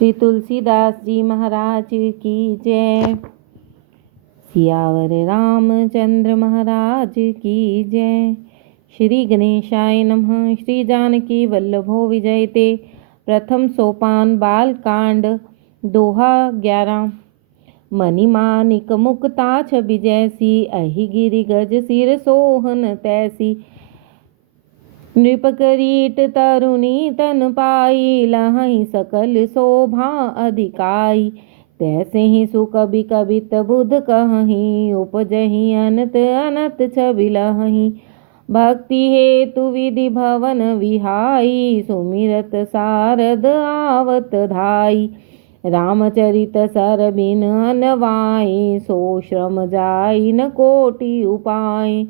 श्री तुलसीदास जी महाराज की जय। सियावर रामचंद्र महाराज की जय। श्री गणेशाय नमः। श्री जानकी वल्लभो विजयते। प्रथम सोपान बालकांड दोहा 11। मणिमानिक मुक्ता छवि जैसी, अहि गिरि गज सिर सोहन तैसी। नृप करीट तरुणी तन पाई, लहई सकल शोभा अधिकाई। तैसे ही सु कवि कवित बुध कहहीं, उपजहि अनत अनत छवि लहहीं। भक्ति हेतु विधि भवन विहाई, सुमिरत सारद आवत धाई। रामचरित सर बिन अनवाई, सो श्रम जाई न कोटि उपाय।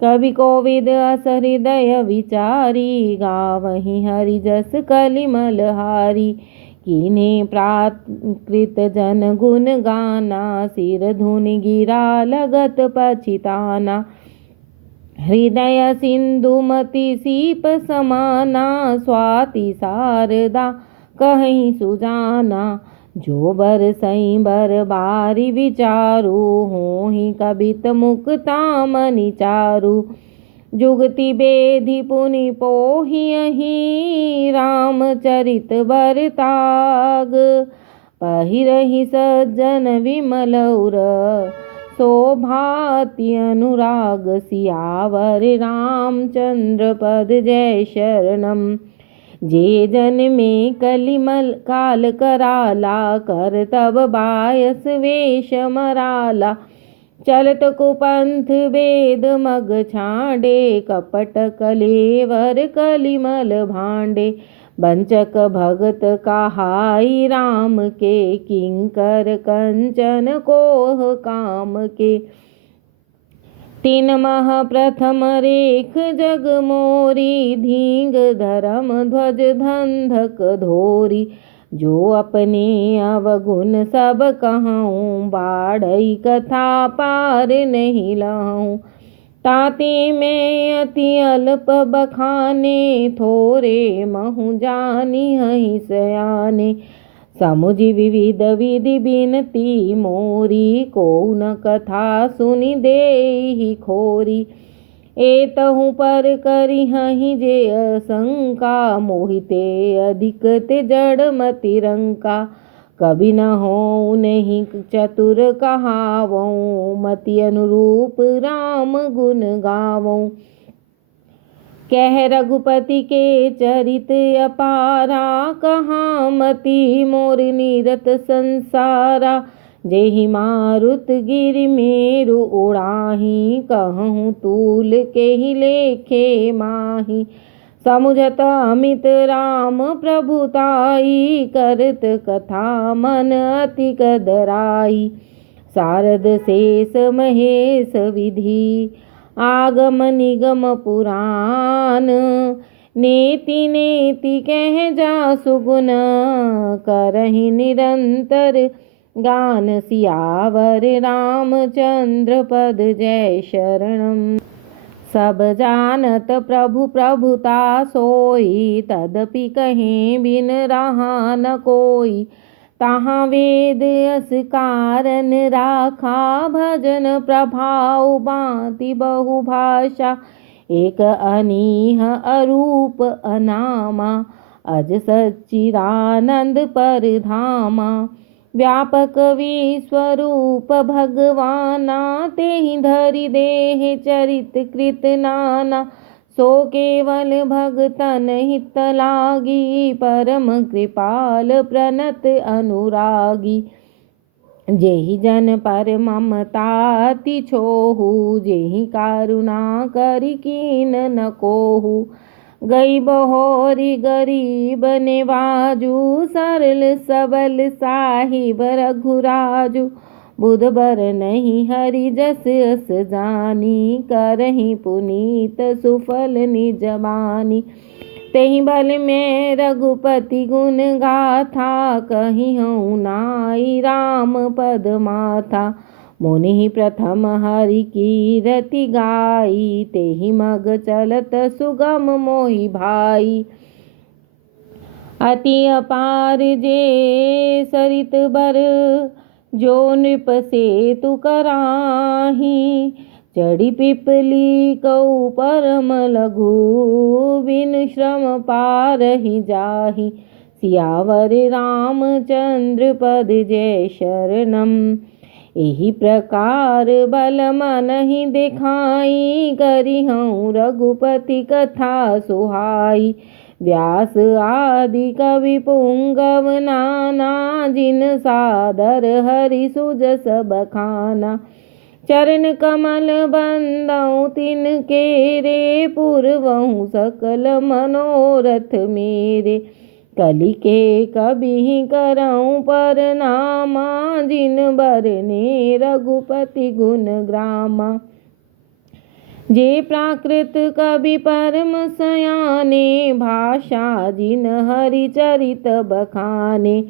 कवि कोविद अस हृदय विचारी, गावहि हरि जस कलिमल हारी। कीन्हे प्राकृत जन गुण गाना, सिर धुनि गिरा लगत पछिताना। हृदय सिंधुमति सीप समाना, स्वाति शारदा कहीं सुजाना। जो बरसई बर बारी विचारु, होहि कबित मुक्ता मनि चारु। जुगति बेधि पुनि पोहियहि, रामचरित बर ताग। पहिरहि सज्जन विमल उर, शोभाति अनुराग। सियावर रामचंद्र पद जय शरणम। जे जन में कलिमल काल कराला, कर तब बायस वेश मराला। चलत कुपंथ वेद मग छांडे, कपट कलेवर कलिमल भांडे। बंचक भगत कहाई राम के, किंकर कंचन कोह काम के। तीन मह प्रथम रेख जग मोरी, धींग धर्म ध्वज धंधक धोरी। जो अपने अवगुण सब कहूँ, बाढ़ई कथा पार नहीं लाऊं। ताते में अति अल्प बखाने, थोरे महु जानी हई सयाने। समुझि विविध विधि बिनती मोरी, को न कथा सुनि देहि खोरी। एतहु पर करिहहि जे असंका, मोहिते अधिक ते जड़ मति रंका। कभी न हो नहीं चतुर कहावऊँ, मति अनुरूप राम गुण गावऊँ। कह रघुपति के चरित अपारा, कहाँ मति मोर नीरत संसारा। जेहि मारुत गिरि मेरु उड़ाही, कहूँ तूल के ही लेखे माही। समुझत अमित राम प्रभुताई, करत कथा मन अति कदराई। शारद शेष महेश विधि, आगम निगम पुराण। नेति नेति कह जा सुगुन, करहि निरंतर गान। सियावर रामचंद्र पद जय शरणम। सब जानत प्रभु प्रभुता सोई, तदपि कहीं बिन रहा न कोई। तहाँ वेद अस कारण राखा, भजन प्रभाव बाति बहुभाषा। एक अनीह अरूप अनामा, अज सच्चिदानंद परधामा। व्यापक विश्वरूप भगवाना, तेहि धरि देह चरित कृत नाना। सो केवल भगतन हित लागी, परम कृपाल प्रणत अनुरागी। जेहि जन पर ममता अति छोहु, जेहि करुणा करि कीन न कोहु। गई बहोरी गरीब नेवाजू, सरल सबल साहिब रघुराजू। बुध बर नहीं हरि जस अस जानी, करहि पुनीत सुफल निज बानी। तेहि बल में रघुपति गुण गाथा, कहिहूँ नाई राम पद माथा। मुनि प्रथम हरि कीरति गाई, तेहि मग चलत सुगम मोहि भाई। अति अपार जे सरित बर, जो नृप सेतु कराही। चढ़ी पिपली कऊ परम लघु, बिन श्रम पार ही जाही। सियावर रामचंद्र पद जय शरणम। एही प्रकार बल मन ही दिखाई, करिहऊँ रघुपति कथा सुहाई। व्यास आदि कवि पुंगव नाना, जिन सादर हरि सुजस बखाना। चरण कमल बंदऊँ तिनके रे, पूरवऊँ सकल मनोरथ मेरे। कलि के कबि करऊँ परनामा, जिन बरने रघुपति गुण ग्रामा। जे प्राकृत कवि परम सयाने, भाषा जिन हरि चरित बखाने।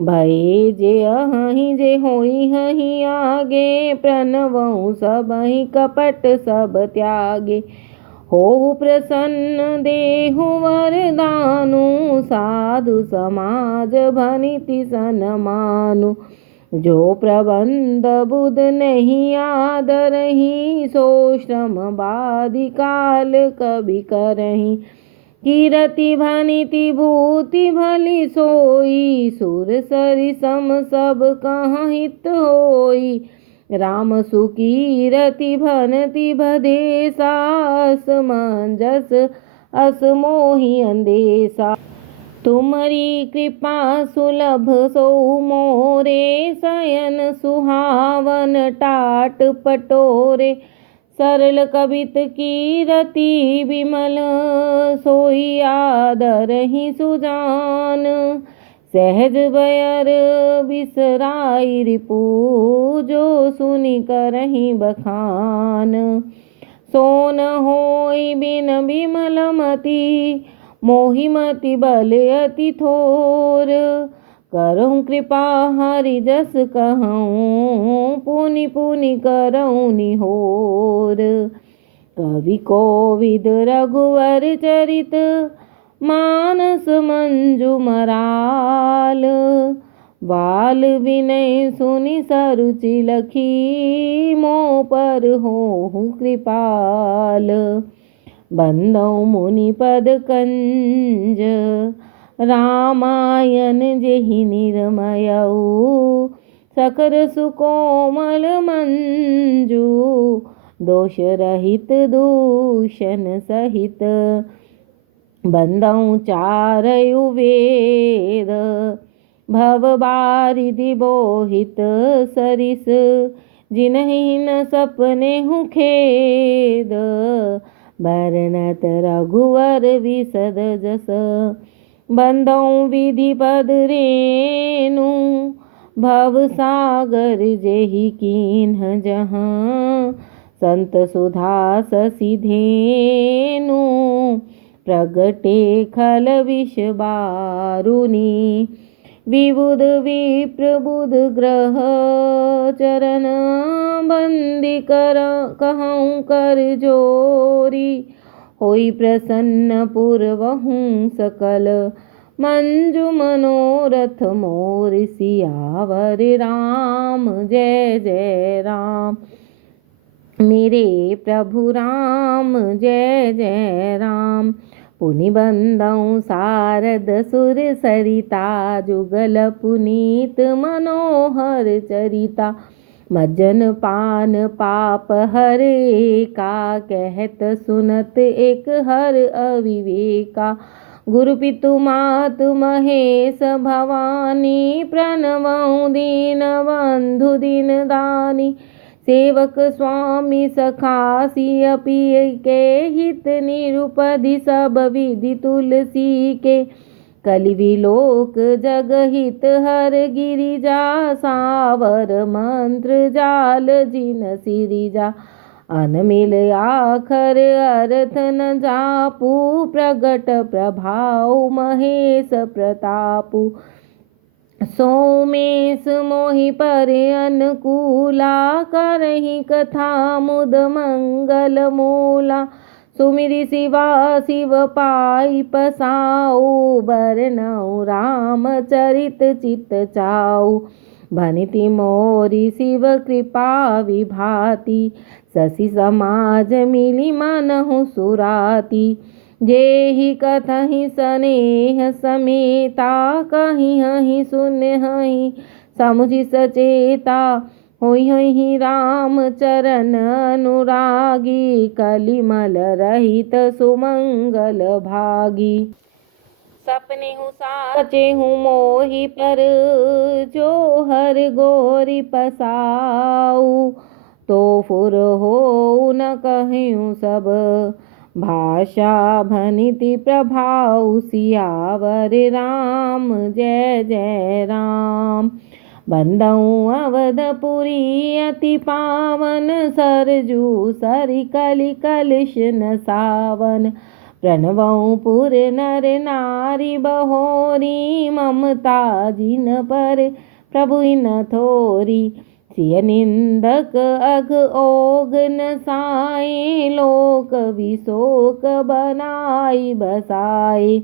भये जे अहि जे होई हहि आगे, प्रणवऊँ सबहि कपट सब त्यागे। होहु प्रसन्न देहु वरदानु, साधु समाज भनिति सनमानु। जो प्रबंध बुध नहीं आदरहि, सो श्रम बादि काल कबि करहि। कीरति भनिति भूति भली सोई, सुर सरि सम सब कहाँ हित होई। राम सुकीरति भनति भदेसा, असमंजस अस मोहि अंदेसा। तुमरी कृपा सुलभ सो मोरे, शयन सुहावन टाट पटोरे। सरल कबित कीरति विमल, सोई आदरहि सुजान। सहज बयर बिसराई रिपु, जो सुनि करहि बखान। सो न होई बिन बिमल मति, मोहि मति बल अति थोर। करहूँ कृपा हरि जस कहूँ, पुनि पुनि करऊँ निहोर। कवि कोविद रघुवर चरित, मानस मंजु मराल। बाल विनय सुनि सरुचि लखी, मोह पर होहु कृपाल। बंदऊँ मुनि पद कंज, रामायण जेहि निर्मयऊ। सकर सुकोमल मंजू, दोष रहित दूषण सहित। बंदऊँ चारयु वेद, भव बारिधि बोहित सरिस। जिनहि न सपने हूँ खेद, बरनत रघुवर विशद जस। बंदऊँ विधि पद रेनु, भव सागर जेहि कीन्ह जहाँ। संत सुधा शशि धेनु, प्रगटे खल विष बारुनी। विबुध विप्र बुध ग्रह, चरण बंदी कर कहूँ कर जोरी। होई प्रसन्न पुरवहूँ सकल, मंजु मनोरथ मोर। सियावर राम जय जय राम, मेरे प्रभु राम जय जय राम। पुनि बंदऊँ सारद सुर सरिता, जुगल पुनीत मनोहर चरिता। मज्जन पान पाप हरे का, कहत सुनत एक हर अविवेका। गुरु पितु मातु महेश भवानी, प्रणवऊँ दीन बंधु दीन दानी। सेवक स्वामी सखा सिय पिय के, हित निरुपधि सब विधि तुलसी के। कलि विलोक जग हित हर गिरिजा, सावर मंत्र जाल जिन सिरिजा। अनमिल आखर अर्थ न जापू, प्रगट प्रभाव महेश प्रतापु। सोमेश मोहि पर अनुकूला, करहि कथा मुद मंगल मूला। सुमिरि शिवा शिव पाई पसाऊ, बरनऊ रामचरित चित चाऊ। भनिति मोरी शिव कृपा विभाति, शशि समाज मिली मनहु सुराति। जेहि कथहि स्नेह समेता, कहीं हहि सुन हहि समुझि सचेता। होई हहि राम चरण अनुरागी, कलिमल रहित सुमंगल भागी। सपने हूँ साचे हूँ मोहि पर, जो हर गोरी पसाऊ। तो फुर हो न कहूँ सब, भाषा भनिति प्रभाऊ। सियावर राम जय जय राम। बंदऊँ अवधपुरी अति पावन, सरजू सरि कलि कलुष न सावन। प्रणवऊँ पुर नर नारी बहोरी, ममता जिन पर प्रभु इन थोरी। सिय निंदक अघ ओघ न साए, लोक विशोक बनाई बसाए।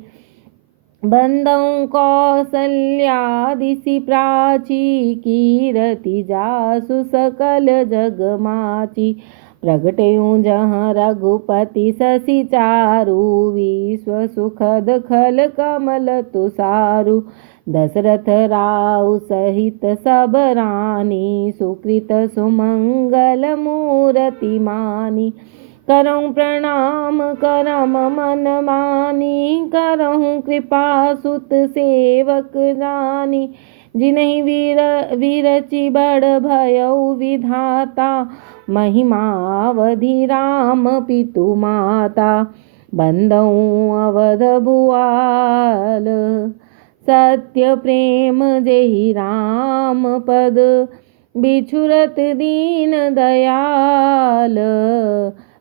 बंदऊँ कौसल्यादिसि प्राची, कीरति जासु सकल जग माची। प्रगटयूँ जहाँ रघुपति शशि चारु, विश्व सुखद खल कमल तुषारु। दशरथ राउ सहित सब रानी, सुकृत सुमंगल मूरति मानी। करऊँ प्रणाम करम मन मानी, करऊँ कृपा सुत सेवक जानी। जिन्हि विरचि बड़ भयउ विधाता, महिमावधि राम पितु माता। बंदऊँ अवध भुआल, सत्य प्रेम जेहि राम पद। बिछुरत दीन दयाल,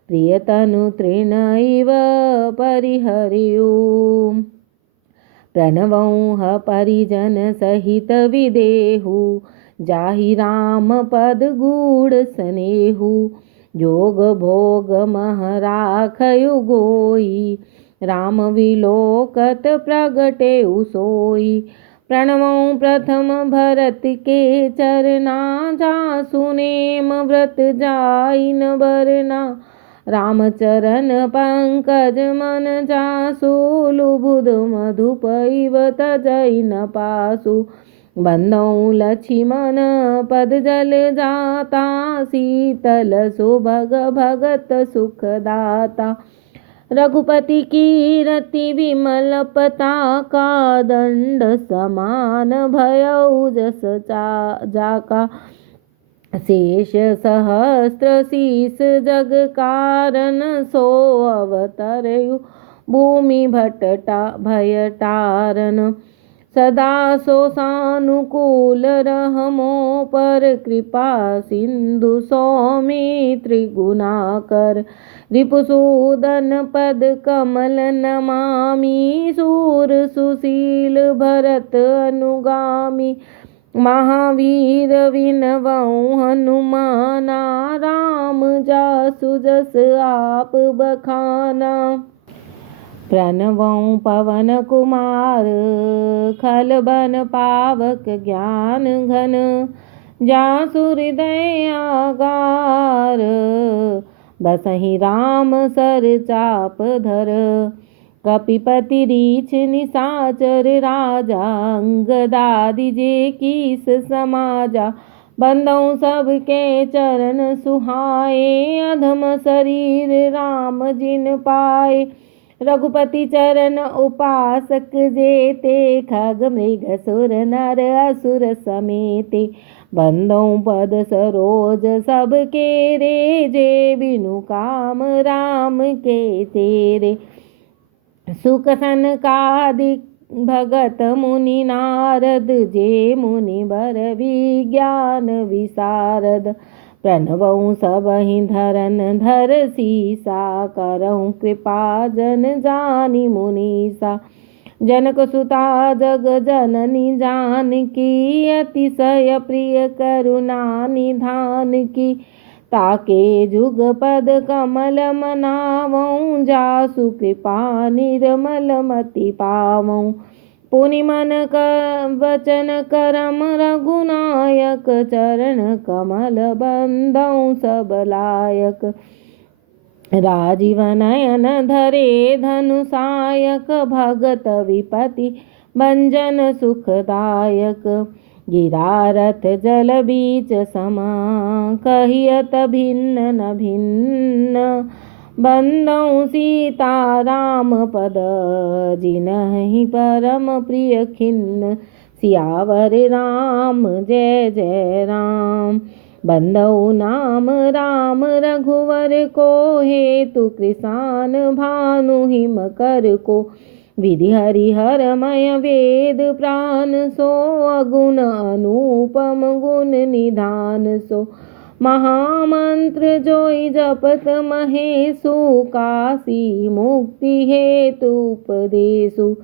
प्रियतनु तृणइव परिहर्यु। प्रणवऊँ परिजन सहित विदेहु, जाहि राम पद गूढ़ स्नेहु। जोग भोग मह राखयु गोई, राम विलोकत प्रगटेउ सोई। प्रणवऊँ प्रथम भरत के चरना, जासु नेम व्रत जाई न बरना। रामचरण पंकज मन जासु, लुबुध मधुपैव तजै न पासु। बंदऊँ लक्ष्मण पद जल जाता, शीतल सुभग भगत सुखदाता। रघुपति कीरति विमल पताका, दंड समान भयउ जस जाका। शेष सहस्त्र शीस जग कारण, सो अवतरयु भूमि भय टारन। सदा सो सानुकूल रहमो पर, कृपा सिंधु सौमित्र गुणाकर। रिपुसूदन पद कमल नमामि, सूर सुशील भरत अनुगामी। महावीर विनवऊँ हनुमाना, राम जासु जस आप बखाना। प्रणवऊँ पवन कुमार, खल बन पावक ज्ञान घन। जासु हृदय आगार, बसहि राम सर चाप धर। कपिपति रीछ निशाचर राजा, अंगदादि जे कीस समाजा। बंदऊँ सबके चरण सुहाए, अधम शरीर राम जिन पाए। रघुपति चरण उपासक जेते, खग मृग सुर नर असुर समेते। बंदऊँ पद सरोज सबके रे, जे बिनु काम राम के तेरे। सुख सनकादिक भगत मुनि नारद, जे मुनि बर विज्ञान विशारद। प्रणवऊँ सबहि धरन धर सीसा, करऊँ कृपा जन जानि मुनीसा। जनक सुता जग जननी जानकी, अतिशय प्रिय करुणा निधान की। ताके जुगपद कमल मनावऊं, जासु कृपा निर्मल मति पावऊं। पुनि मन वचन करम रघुनायक, चरण कमल बंदऊं सब लायक। राजीव नयन धरे धनुषायक, भगत विपति भंजन सुखदायक। गिरारथ जल बीच समा, कहियत भिन्न न भिन्न। बंदऊं सीता राम पद, जिनहि परम प्रिय खिन्न। सियावर राम जय जय राम। बंदऊ नाम राम रघुवर को, हेतु कृसान भानु हिम कर को। विधि हरिहरमय वेद प्राण सो, अगुण अनुपम गुण निधान सो। महामंत्र जोई जपत महेशु, काशी मुक्ति हेतु उपदेशु।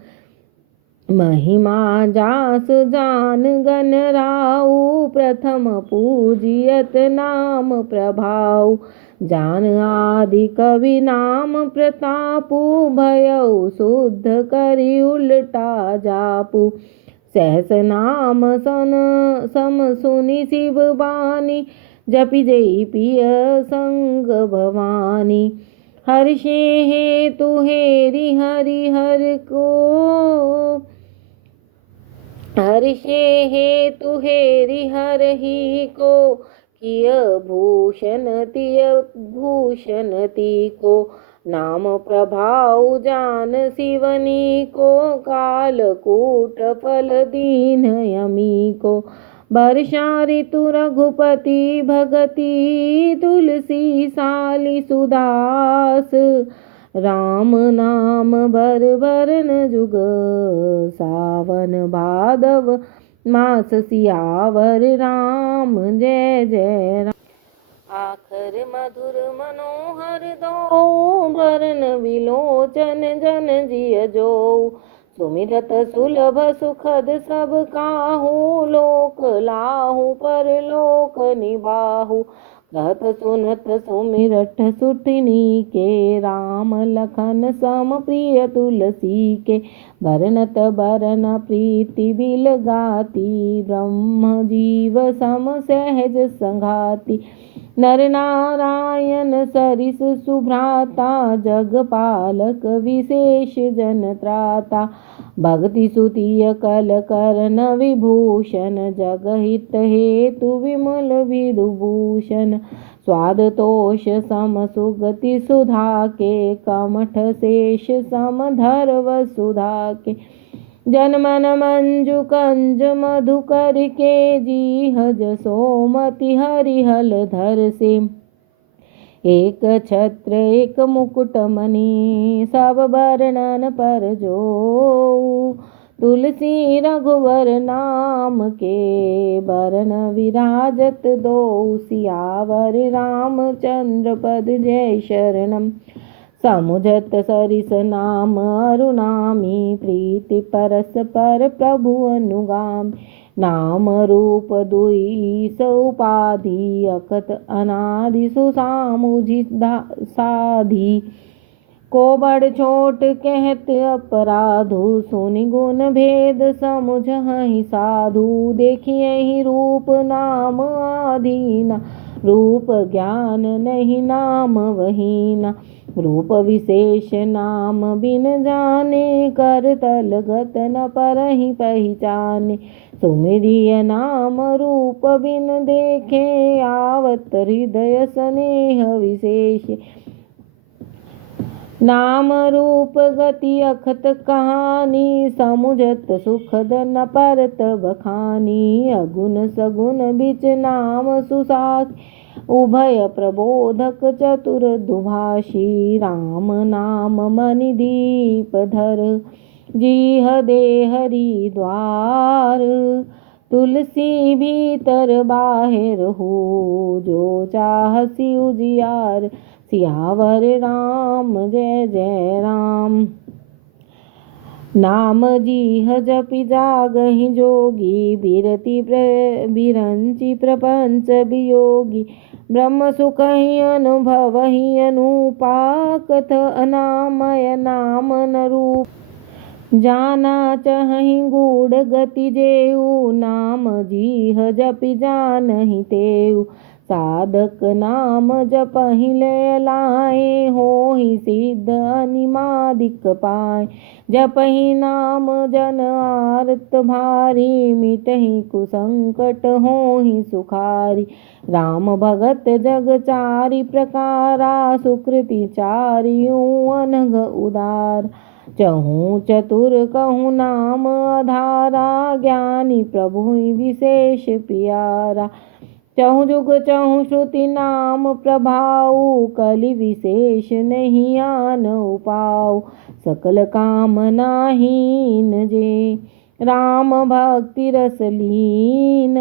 महिमा जास जान गन राउ, प्रथम पूजियत नाम प्रभाउ। जान आदि कवि नाम प्रतापु, भयउ शुद्ध करि उलटा जापु। सहस नाम सन सम सुनि शिव बानी, जपि जई पिय संग भवानी। हर्षे हेतु हेरि हरि हर को, हर्षे हेतु हेरि हर ही को। किय भूषण तिय भूषण ती को, नाम प्रभाव जान शिवनी को। कालकूट फल दीन यमी को, वर्षा ऋतु रघुपति भगति। तुलसी साली सुदास, राम नाम बर बरन जुग। सावन भादव मास, सियावर राम जय जय राम। आखर मधुर मनोहर दो, बरन विलोचन जन जिय जो। सुमिरत सुलभ सुखद सब काहू, लोक लाहू परलोक निबाहू। कहत सुनत सुमिरठ सुठनी के, राम लखन सम प्रिय तुलसी के। बरनत बरन प्रीति बिल गाती, ब्रह्म जीव सम सहज संघाती। नर नारायण सरिस सुभ्राता, जगपालक विशेष जन त्राता। भक्ति सुतिय कल करन विभूषण, जगहित हेतु विमल विदुभूषण। स्वाद तोष सम सुगति सुधा के, कमठ शेष सम धर वसुधा के। जन मन मंजु कंज मधुकर के, जीह जसोमति हरिहल धर से। एक छत्र एक मुकुट मणि, सब वर्णन पर जो। तुलसी रघुवर नाम के, बरन विराजत दो। सियावर रामचंद्र पद जय शरणम। समुझत सरिस नाम अरुणामी, प्रीति परस पर प्रभु अनुगामी। नाम रूप दुई उपाधि, अकत अनादि सुसामुझि साधि। को बड़ छोट कहत अपराधु, सुनि गुण भेद समुझहि साधु। देखियहि रूप नाम आधीना, रूप ज्ञान नहीं नाम वहीना। रूप विशेष नाम बिन जाने, कर तल गत न परहि पहचाने। सुमिरिय नाम रूप बिन देखे, आवत हृदय स्नेह विशेष। नाम रूप गति अखत कहानी, समुझत सुखद न परत बखानी। अगुण सगुण बिच नाम सुसाखी, उभय प्रबोधक चतुर दुभाषी। राम नाम मनि दीप धर, जीह दे हरि द्वार। तुलसी भीतर बाहिर हो, जो चाहसी उजियार। सियावर राम जय जय राम। नाम जीह जपि जागहि जोगी बिरंचि प्रपंच वियोगी ब्रह्म सुखहि अनुभवहि अनुपा कथ अनामय नाम न रूप जाना चहहि गूढ़ गति जेऊ नाम जीह जपि जानहि तेऊ साधक नाम जपहि लय लाए होहि सिद्ध अनिमादिक पाए जपहि नाम जन आरत भारी मिटहि कुसंकट होहि सुखारी राम भगत जग चारि प्रकारा सुकृति चारियों अनघ उदार चहु चतुर कहूँ नाम आधारा ज्ञानी प्रभु विशेष प्यारा चहु जुग चहु श्रुति नाम प्रभाऊ कलि विशेष नहीं आन उपाऊ सकल कामना हीन जे राम भक्ति रस लीन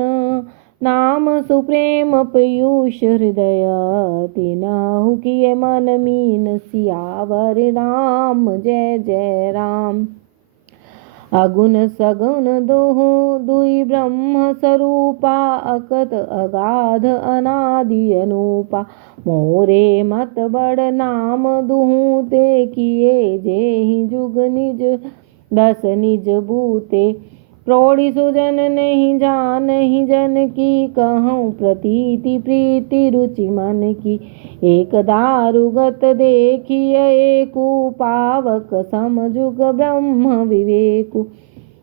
नाम सुप्रेम पीयूष हृदय तिनहु किए मन मीन सियावर राम जय जय राम अगुण सगुण दुई ब्रह्म स्वरूपा अकत अगाध अनादि अनूपा मोरे मत बड़ नाम दुहु ते किए जेहि जुग निज दस निज बूते प्रौढ़ि सुजन नहीं जानहि जन की कहूँ प्रतीति प्रीति रुचि मन की एक दारुगत देखिए एकु पावक सम जुग ब्रह्म विवेकु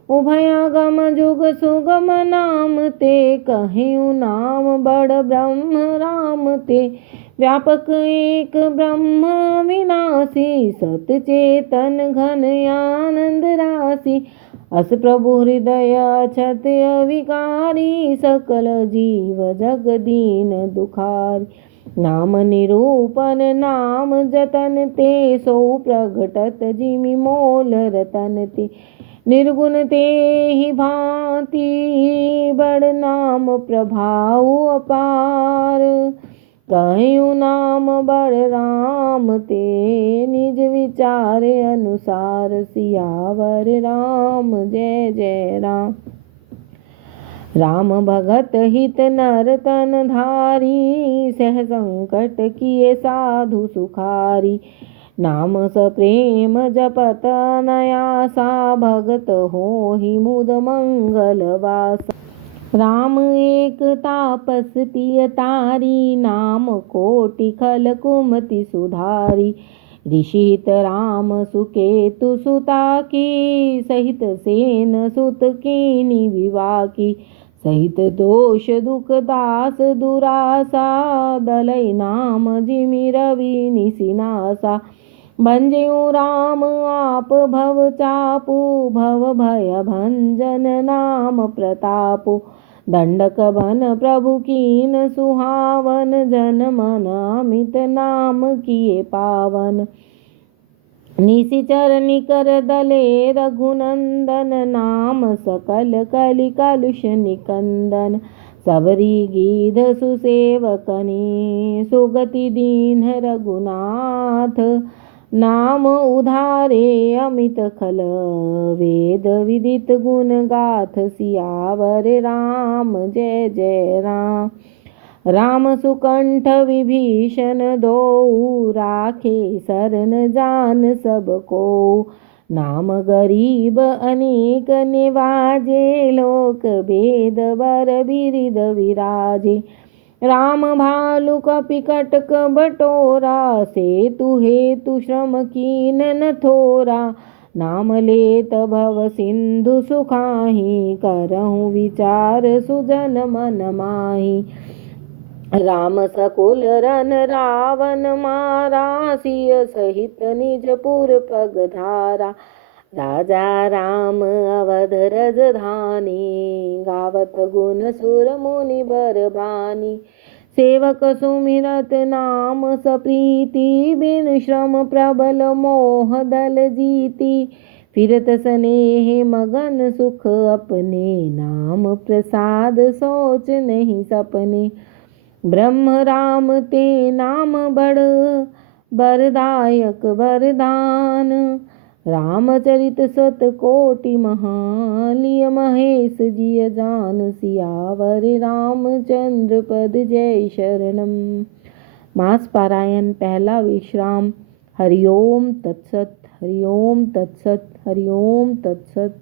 उभयागम जुग सुगम नाम ते कहिउ नाम बड़ ब्रह्म राम ते व्यापक एक ब्रह्म विनाशी सत चेतन घन आनंद राशि अस प्रभु हृदय अछत अविकारी सकल जीव जग दीन दुखारी नाम निरूपन नाम जतन ते सो प्रगटत जिमि मोल रतन ते निर्गुण ते ही भांति बड़ नाम प्रभाव अपार कहूँ नाम बड़ राम ते निज विचारे अनुसार सियावर राम जय जय राम राम भगत हित नर तन धारी सह संकट किए साधु सुखारी नाम स प्रेम जपत नयासा भगत होहि मुद मंगल वासा राम एक तापस तिय तारी नाम कोटि खल कुमति सुधारी ऋषित राम सुकेतु सुता की सहित सेन सुत कीनि विवाह की सहित दोष दुख दास दुरासा दलै नाम जिमि रवि निसिनासा भंजऊ राम आप भव चापु भव भय भंजन नाम प्रतापु दंडक बन प्रभु कीन सुहावन जन मन अमित नाम किए पावन निशिचर निकर दले रघुनंदन नाम सकल कलि कलुष निकंदन सबरी गीध सुसेवकनी सुगति दीन रघुनाथ नाम उधारे अमित खल वेद विदित गुण गाथ सियावर राम जय जय राम राम सुकंठ विभीषण दो राखे सरन जान सबको नाम गरीब अनेक निवाजे लोक भेद बर बिरिद विराजे राम भालु कपि कटक बटोरा सेतु हेतु श्रम कीन न थोरा नाम लेत भव सिंधु सुखाही करहु विचार सुजन मन माही राम सकुल रन रावण मारा सिय सहित निजपुर पगधारा राजा राम अवध रजधानी गावत गुण सुर मुनि बरबानी सेवक सुमिरत नाम सप्रीति बिन श्रम प्रबल मोह दल जीती फिरत स्नेह मगन सुख अपने नाम प्रसाद सोच नहीं सपने ब्रह्म राम ते नाम बड़ बरदायक वरदान रामचरित सत कोटि महालिय महेश जिय जान सियावर रामचंद्र पद जय शरणम। मास पारायण पहला विश्राम। हरिओम तत्सत, हरिओम तत्सत, हरिओम तत्सत।